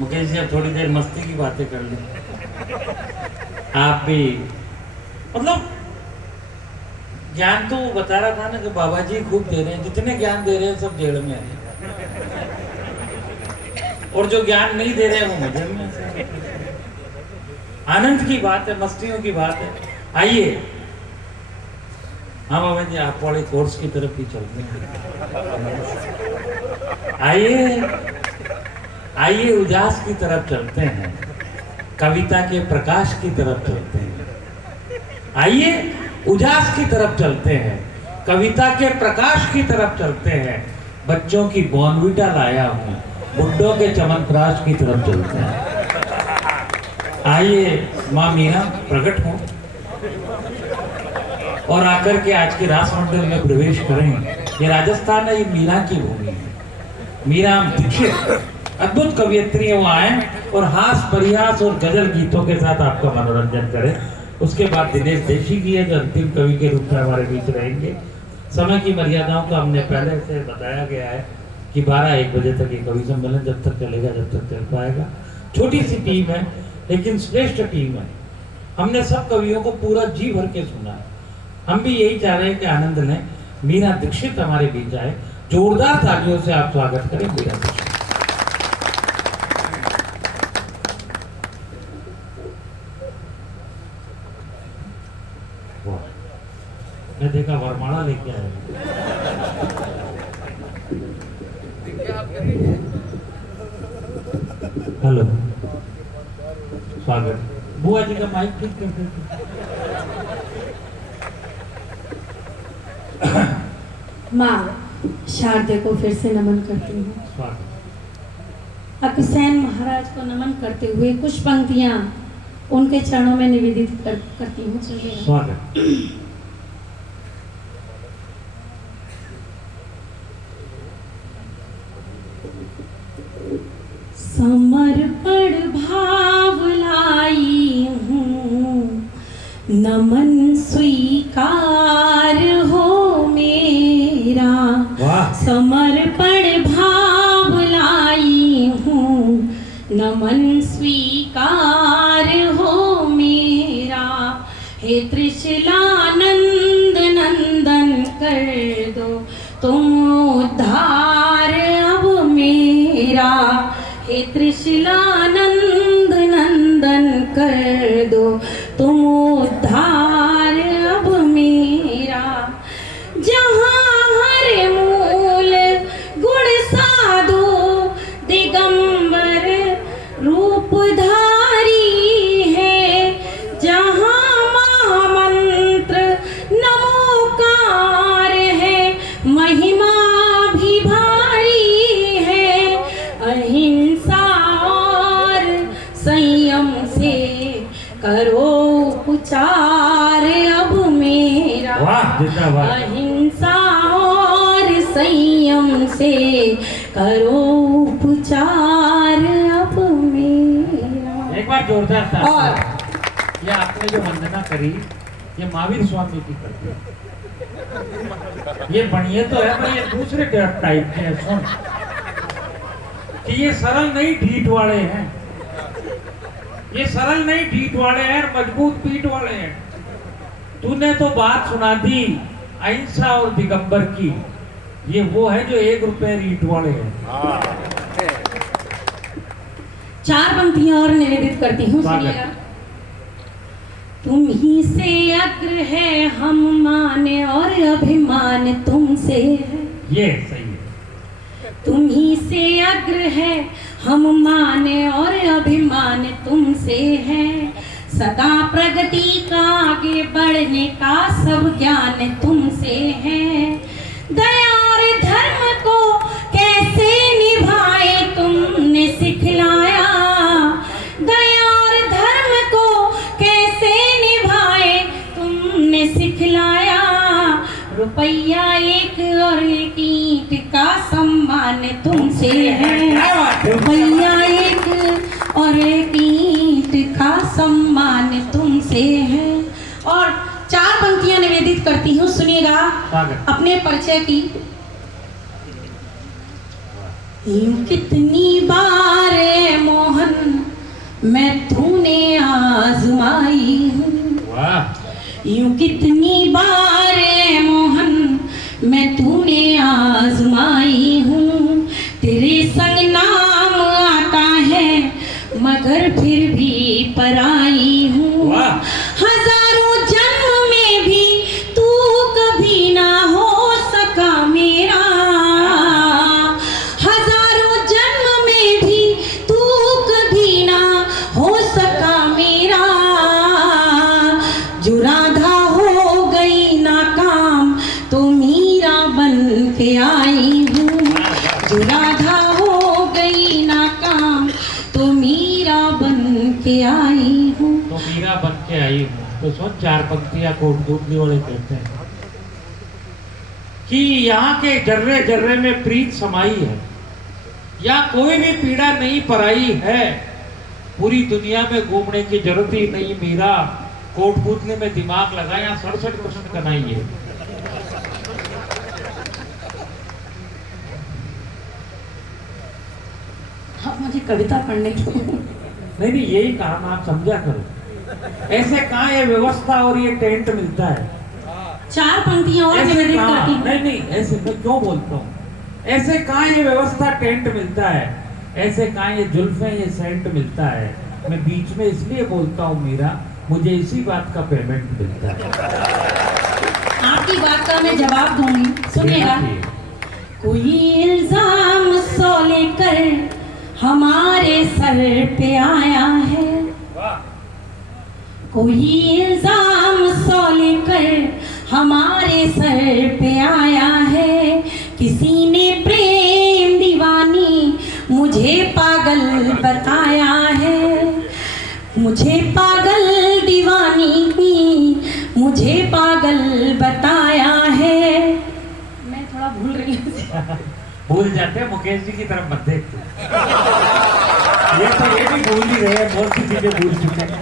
मुकेश जी अब थोड़ी देर मस्ती की बातें कर लें। आप भी मतलब ज्ञान तो वो बता रहा था ना कि बाबा जी खूब दे रहे हैं, जितने ज्ञान दे रहे हैं सब जेल में है, और जो ज्ञान नहीं दे रहे हैं वो मजे में है। आनंद की बात है, मस्तियों की बात है। आइए हाँ बाबा जी आप वाले कोर्स की तरफ ही चलते हैं। आइए आइए उजास की तरफ चलते हैं, कविता के प्रकाश की तरफ चलते हैं। आइए उजास की तरफ चलते हैं, कविता के प्रकाश की तरफ चलते हैं। बच्चों की बॉर्नविटा लाया हूँ, बुड्ढों के चमनप्राश की तरफ चलते हैं। आइए माँ मीना प्रकट हो और आकर के आज के रास मंडल में प्रवेश करें। ये राजस्थान है, ये मीरा की भूमि है। मीरा दीक्षित अद्भुत कवियत्री वो आए और हास परिहास और गजल गीतों के साथ आपका मनोरंजन करें। उसके बाद दिनेश देशी जी है जो अंतिम कवि के रूप में हमारे बीच रहेंगे। समय की मर्यादाओं का हमने पहले से बताया गया है कि 12-1 बजे तक ये कवि सम्मेलन जब तक चलेगा, जब तक चल पाएगा। छोटी सी टीम है लेकिन श्रेष्ठ टीम है। हमने सब कवियों को पूरा जी भर के सुना है। हम भी यही चाह रहे हैं कि आनंद ने मीरा दीक्षित हमारे बीच आए। जोरदार तालियों से आप स्वागत करें मीरा दीक्षित। मैं देखा वरमाला लेके आया। हेलो स्वागत। बुआ जी का माइक ठीक कर देते। माँ शारदे को फिर से नमन करती हूँ। अग्रसेन महाराज को नमन करते हुए कुछ पंक्तियाँ उनके चरणों में निवेदित करती हूँ। स्वागत। समर्पण भाव लाई हूँ, नमन स्वीकार हो मेरा। समर्पण भाव लाई हूँ, नमन स्वीकार हो मेरा। हे त्रिशलानंद नंदन कर दो तुम उद्धार अब मेरा। हे त्रिशलानंद नंदन कर दो तुम उद्धार अब मेरा। जहाँ हर मूल गुण साधो दिगंबर रूपधारी है। जहाँ महामंत्र नमोकार है, महिमा भी भारी है। अहिंसा और संयम से करो उपचार अब मेरा। अहिंसा और संयम से करो उपचार अब मेरा। एक बार जोरदार था। और ये आपने जो वंदना करी ये महावीर स्वामी की करती है। ये बढ़िया तो है पर ये दूसरे टाइप के हैं। सुन कि ये सरल नहीं ढीठ वाले हैं, ये सरल नहीं ढीठ वाले हैं, मजबूत पीठ वाले हैं। तूने तो बात सुना दी अहिंसा और दिगंबर की, ये वो है जो 1 रुपए रीठ वाले हैं। 4 पंक्तियां और निवेदित करती हूँ, सुनिएगा। तुम ही से अग्र है हम माने और अभिमान तुमसे है। ये सही है। तुम ही से अग्र है हम माने और अभिमान तुमसे है। सदा प्रगति का आगे बढ़ने का सब ज्ञान तुमसे है। दया और धर्म को कैसे निभाए तुमने सिखलाया। दया और धर्म को कैसे निभाए तुमने सिखलाया। रुपया एक और एक ईंट का सम्मान तुमसे है। रुपया एक और एक ईंट का सम्मान तुमसे है। और 4 पंक्तियां निवेदित करती हूँ, सुनिएगा अपने परिचय की। यूं कितनी बार मोह कितनी बार ए मोहन मैं तूने आजमाई हूँ, तेरे संग नाम आता है मगर फिर भी पराई हूँ। हजारों जन्म में भी तू कभी ना हो सका मेरा, हजारों जन्म में भी तू कभी ना हो सका मेरा। जो राधा हो गई नाकाम तो मीरा बन के आई हूँ, जो राधा हो गई नाकाम तो मीरा बन के आई हूँ। तो मीरा बन के आई हूँ तो सुन, 4 पंक्तियां कोटपुतली वाले कहते हैं कि यहाँ के जर्रे जर्रे में प्रीत समाई है, या कोई भी पीड़ा नहीं पराई है, पूरी दुनिया में घूमने की जरूरत ही नहीं मीरा, कोटपुतली में दिमाग लगा, यहाँ 67 प्रश्न करनाई है। अब मुझे कविता पढ़ने की नहीं नहीं, यही काम आप समझा करो। ऐसे कहाँ ये व्यवस्था और ये टेंट मिलता है? 4 पंक्तियां और ऐसे निवेदित कहाँ? करती हूँ। नहीं नहीं, ऐसे मैं क्यों बोलता हूँ? ऐसे कहाँ ये व्यवस्था टेंट मिलता है? ऐसे कहाँ ये जुल्फे ये सेंट मिलता है? मैं बीच में इसलिए बोलता हूँ मीरा, मुझे इसी बात का पेमेंट मिलता है। आपकी बात का मैं जवाब दूंगी, सुनिएगा। कोई इल्जाम सौ लेकर हमारे सर पे आया है, कोई इल्जाम सौ लेकर हमारे सर पे आया है। किसी ने प्रेम दीवानी मुझे पागल बताया है, मुझे पागल दीवानी मुझे पागल बताया है। मैं थोड़ा भूल रही हूँ। भूल जाते हैं, मुकेश जी की तरफ मत देख। ये भी भूल ही रहे हैं, बहुत सी चीजें भूल चुके हैं।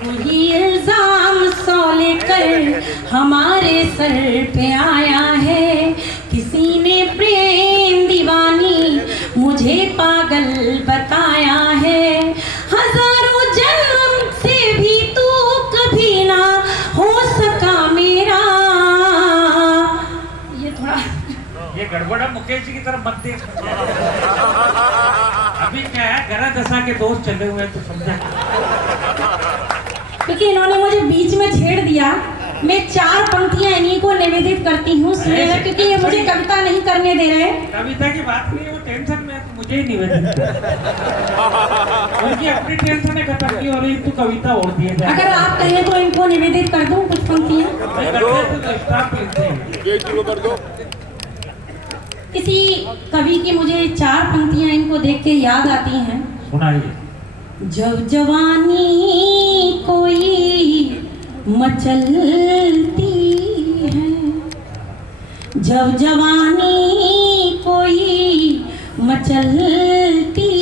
कोई इल्जाम सौ लेकर हमारे सर पे आया है, किसी ने प्रेम दीवानी मुझे पागल बताया है। हजारों जन्म से भी तू कभी ना हो सका मेरा। ये थोड़ा ये गड़बड़ा, मुकेश जी की तरफ मत देख। अभी क्या है, गरा दशा के दोस्त चले हुए हैं तो समझा। क्योंकि इन्होंने मुझे बीच में छेड़ दिया, मैं 4 पंक्तियां इन्हीं को निवेदित करती हूँ, सुनिएगा, क्योंकि ये मुझे कविता नहीं करने दे रहे। कविता की बात नहीं है, वो टेंशन में है तो मुझे ही निवेदित कर। उनकी अपनी टेंशन है खत्म की, और एक तो कविता और दी है। अगर आप कहें तो इनको निवेदित कर दूं कुछ पंक्तियां। किसी कवि की मुझे 4 पंक्तियां इनको देख के याद आती हैं। सुनाइए। जब जवानी कोई मचलती है, जब जवानी कोई मचलती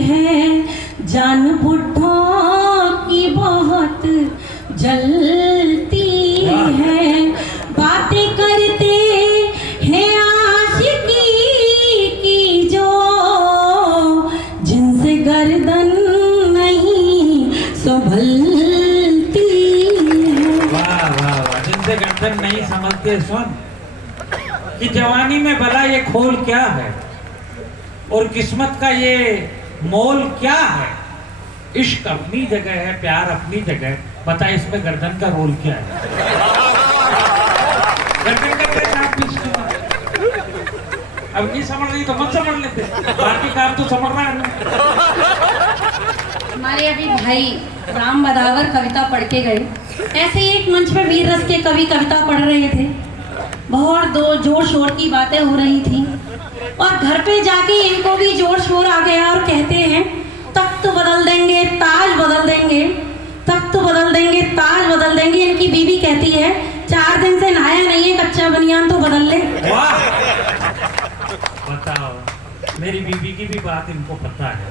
है, जान बुढ़ों की बहुत जलती है। बातें करते हैं आशिकी की जो, जिनसे गर्दन नहीं संभलती है। वाह वाह वाह, जिनसे गर्दन नहीं समझते। सुन कि जवानी में भला ये खोल क्या है, और किस्मत का ये मोल क्या है। इश्क अपनी जगह है, प्यार अपनी जगह है, बता इसमें गर्दन का रोल क्या है? गर्दन का क्या आप पीछे? अब नहीं समझ रही तो मत समझ लेते, बाकी काम तो समझ रहा है। हमारे अभी भाई राम बदावर कविता पढ़ के गए, ऐसे ही एक मंच पे वीर रस के कवि कविता पढ़ रहे थे, बहुत दो जोर शोर की बातें हो रही थी, और घर पे जाके इनको भी जोर शोर आ गया और कहते हैं तख्त बदल देंगे, ताज बदल देंगे, तख्त बदल देंगे, ताज बदल देंगे। इनकी बीवी कहती है 4 दिन से नहाया नहीं है, कच्चा बनियान तो बदल ले। बताओ, मेरी बीवी की भी बात इनको पता है।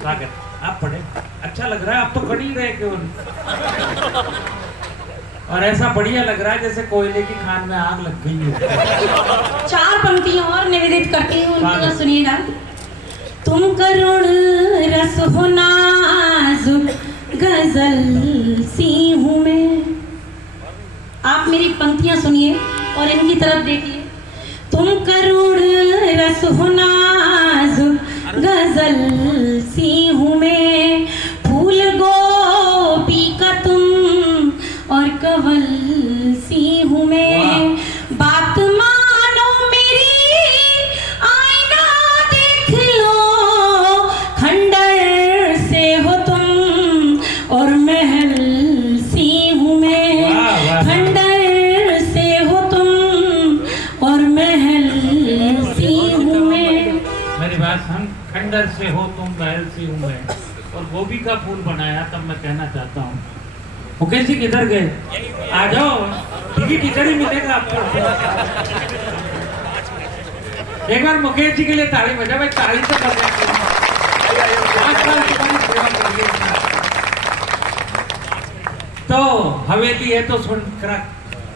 स्वागत, आप पढ़े, अच्छा लग रहा है, आप तो खड़ी रहे केवल, और ऐसा बढ़िया लग रहा है जैसे कोयले की खान में आग लग गई है। 4 पंक्तियां और निवेदित करती हूँ, उनको सुनिएगा। तुम करुण रस हो नाजुक गजल सी हूँ मैं। आप मेरी पंक्तियां सुनिए और इनकी तरफ देखिए। तुम करुण रस हो नाजुक गजल सी हूँ मैं, फूल गोपी का तुम और कवल सी हूँ मैं। बात मानो मेरी आईना देख लो, खंडर से हो तुम और महल सी हूँ मैं। खंडर से हो तुम और महल सी हूँ मैं। मेरी बात सुन, खंडर से हो तुम महल सी हूँ मैं, और गोभी का फूल बनाया तब मैं कहना चाहता हूँ। मुकेश जी किधर गए? आ जाओ, टिकट इधर ही मिलेगा आपको। एक बार मुकेश जी के लिए ताली बजा भाई, ताली तो कर रहे हैं। 5 साल तुम्हारी सेवा कर ली। तो हवेली है तो सुन कर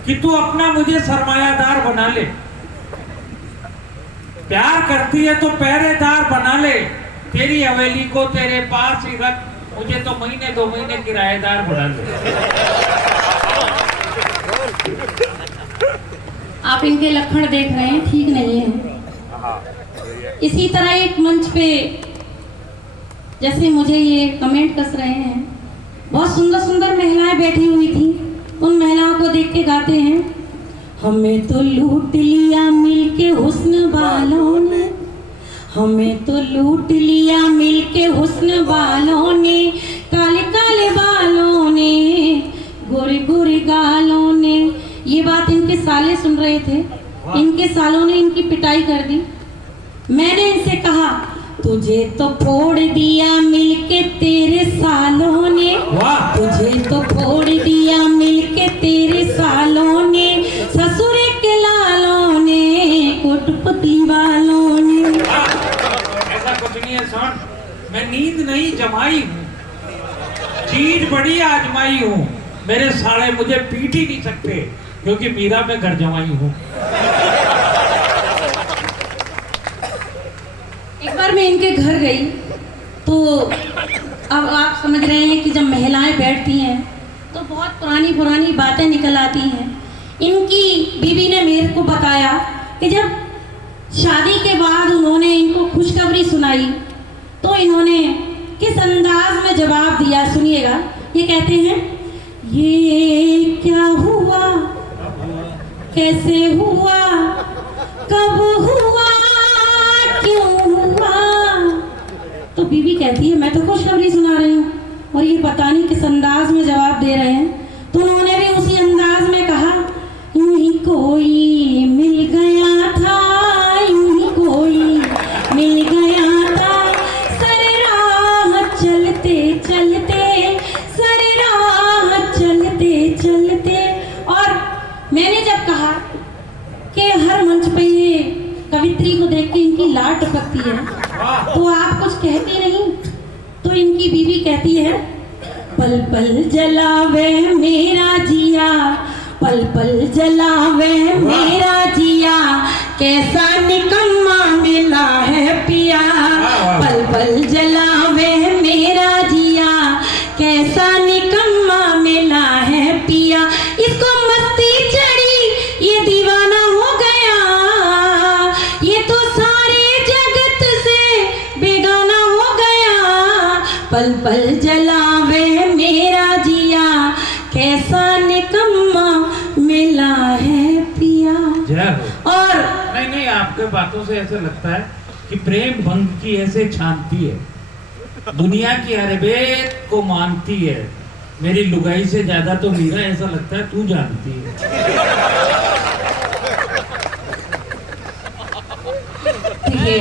कि तू अपना मुझे सरमायादार बना ले, प्यार करती है तो पहरेदार बना ले, तेरी हवेली को तेरे पास ही रख, मुझे तो महीने 2 महीने किराएदार बना ले। आप इनके लक्षण देख रहे हैं, ठीक नहीं है। इसी तरह एक मंच पे जैसे मुझे ये कमेंट कस रहे हैं, बहुत सुंदर सुंदर महिलाएं बैठी हुई थी, उन महिलाओं को देख के गाते हैं, हमें तो लूट लिया मिलके हुस्न वालों ने, हमें तो लूट लिया मिलके हुस्न वालों ने, काले काले बालों ने, गोरे गोरे गालों ने। ये बात इनके साले सुन रहे थे, इनके सालों ने इनकी पिटाई कर दी। मैंने इनसे कहा, तुझे तो फोड़ दिया मिलके तेरे सालों ने, तुझे तो फोड़ दिया मिलके तेरे सालों ने, ससुर के लालों ने, कोटपति वालों ने। ऐसा कुछ नहीं है सुन, मैं नींद नहीं जमाई हूँ, चीज बड़ी आजमाई हूँ, मेरे साले मुझे पीट ही नहीं सकते क्योंकि मीरा में घर जमाई हूँ। एक बार मैं इनके घर गई तो अब आप समझ रहे हैं कि जब महिलाएं बैठती हैं तो बहुत पुरानी पुरानी बातें निकल आती हैं। इनकी बीवी ने मेरे को बताया कि जब शादी के बाद उन्होंने इनको खुशखबरी सुनाई तो इन्होंने किस अंदाज में जवाब दिया, सुनिएगा। ये कहते हैं, ये क्या हुआ, कैसे हुआ, कब हुआ, क्यों हुआ। तो बीवी कहती है, मैं तो खुशखबरी सुना रही हूँ और ये पता नहीं किस अंदाज में जवाब दे रहे हैं। तो उन्होंने भी उसी अंदाज में कहा, यूं ही कोई मिल गया था, यूं ही कोई मिल गया था, सर राह चलते चलते, सर राह चलते चलते। और मैंने जब कहा कि हर मंच पे ये कवित्री को देख के इनकी लाट टपकती है तो आप कुछ कहते नहीं, तो इनकी बीवी कहती है, पल पल जलावे मेरा जिया, पल पल जलावे मेरा जिया, कैसा निकम्मा मिला है पिया, पल पल जलावे मेरा जिया, कैसा निकम्मा मिला है पिया। इसको मस्ती चढ़ी, ये दीवाना हो गया, ये तो सारे जगत से बेगाना हो गया, पल पल जलावे मेरा जिया, कैसा निकम्मा मिला है पिया। और नहीं, आपके बातों से ऐसे लगता है कि प्रेम भंग की ऐसे छानती है, दुनिया की हर बेत को मानती है, मेरी लुगाई से ज्यादा तो मीरा ऐसा लगता है तू जानती है। देखिए,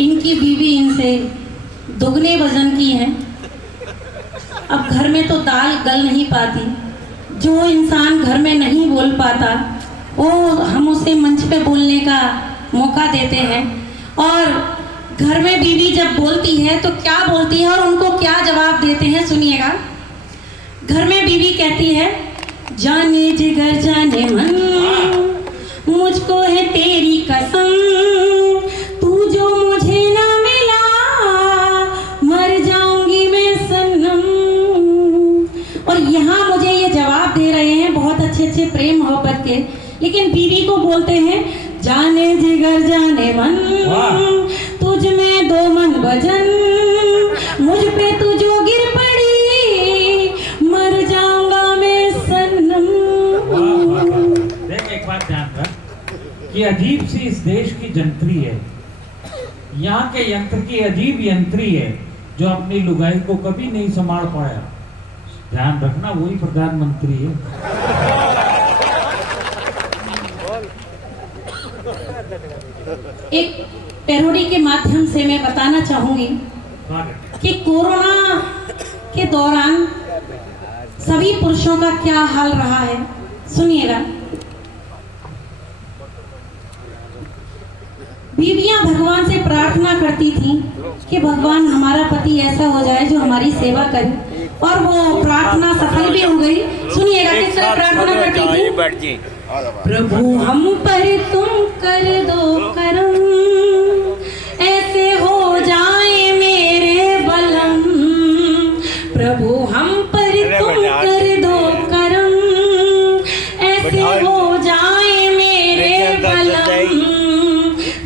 इनकी बीवी इनसे दुगने वजन की है। अब घर में तो दाल गल नहीं पाती, जो इंसान घर में नहीं बोल पाता वो हम उसे मंच पे बोलने का मौका देते हैं। और घर में बीवी जब बोलती है तो क्या बोलती है और उनको क्या जवाब देते हैं, सुनिएगा। घर में बीवी कहती है, जाने जिगर जाने मन, मुझको है तेरी कसम, तू जो मुझे ना मिला लेकिन बीवी को बोलते हैं जाने जिगर जाने मन, वाह। तुझ में दो मन भजन, मुझ पे तू जो गिर पड़ी मर जाऊंगा मैं सनम। देख एक बात ध्यान रख कि अजीब सी इस देश की जंत्री है, यहाँ के यंत्र की अजीब यंत्री है जो अपनी लुगाई को कभी नहीं संभाल पाया। ध्यान रखना वही प्रधानमंत्री है। एक पैरोडी के माध्यम से मैं बताना चाहूंगी कि कोरोना के दौरान सभी पुरुषों का क्या हाल रहा है। सुनिएगा। बीवियां भगवान से प्रार्थना करती थी कि भगवान हमारा पति ऐसा हो जाए जो हमारी सेवा करे, और वो प्रार्थना सफल भी हो गई। सुनिएगा किस तरह प्रार्थना करती थी। प्रभु हम पर तुम कर दो करम, ऐसे हो जाए मेरे बलम। प्रभु हम पर तुम कर दो करम, ऐसे हो जाए मेरे बलम।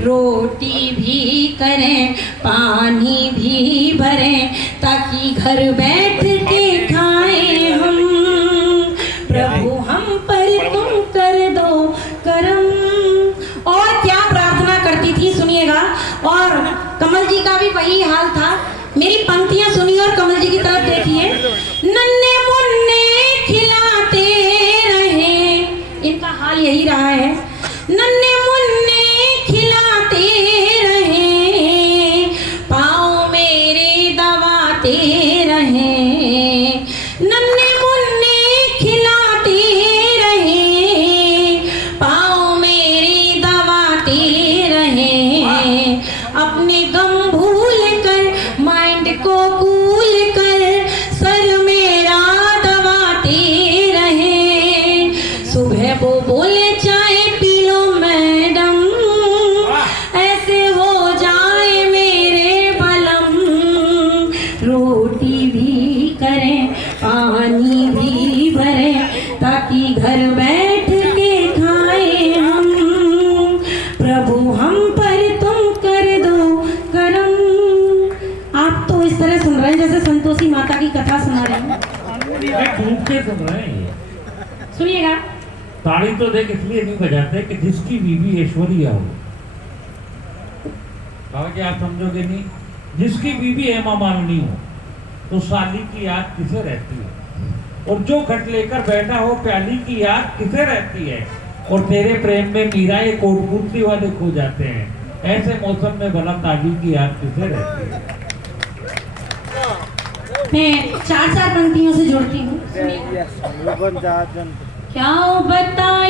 रोटी भी करें पानी भी भरें ताकि घर बैठ के खाएं हम। प्रभु हम पर तुम कर दो करम। और क्या प्रार्थना करती थी सुनिएगा। और कमल जी का भी वही हाल था। मेरी पंक्तियां सुनिए और कमल जी की तरफ देखिए। नन्हे मुन्ने खिलाते रहे, इनका हाल यही रहा है। नन्हे मुन्ने खिलाते रहे, पाँव मेरे दबाते रहे। नन्हे मुन्ने खिलाते रहे, पाँव मेरे दबाते रहे। अपने गम भूल कर माइंड को कूल कर सर मेरा दबाते रहे। सुबह वो बोले चाय पी लो मैडम, ऐसे हो जाए मेरे बलम। रोटी भी करें पानी भी भरें ताकि घर बैठ के खाएं हम। प्रभु हम पर तुम कर दो करम। आप तो इस तरह सुन रहे हैं जैसे संतोषी माता की कथा सुना रहे हैं। डूब के सुन रहे हैं ये। सुनिएगा। ताड़ी तो देख इसलिए नहीं बजाते कि जिसकी बीवी ऐश्वर्या हो। बाबा जी आप समझोगे नहीं, जिसकी बीवी हेमा मालिनी हो तो साली की याद किसे रहती है, और जो खट लेकर बैठा हो प्याली की याद किसे रहती है, और तेरे प्रेम में मीरा ये कोटपुतली वाले खो जाते हैं। ऐसे मौसम में भला ताली की याद किसे रहती है। मैं चार पंक्तियों से जोड़ती हूँ। क्या बताएं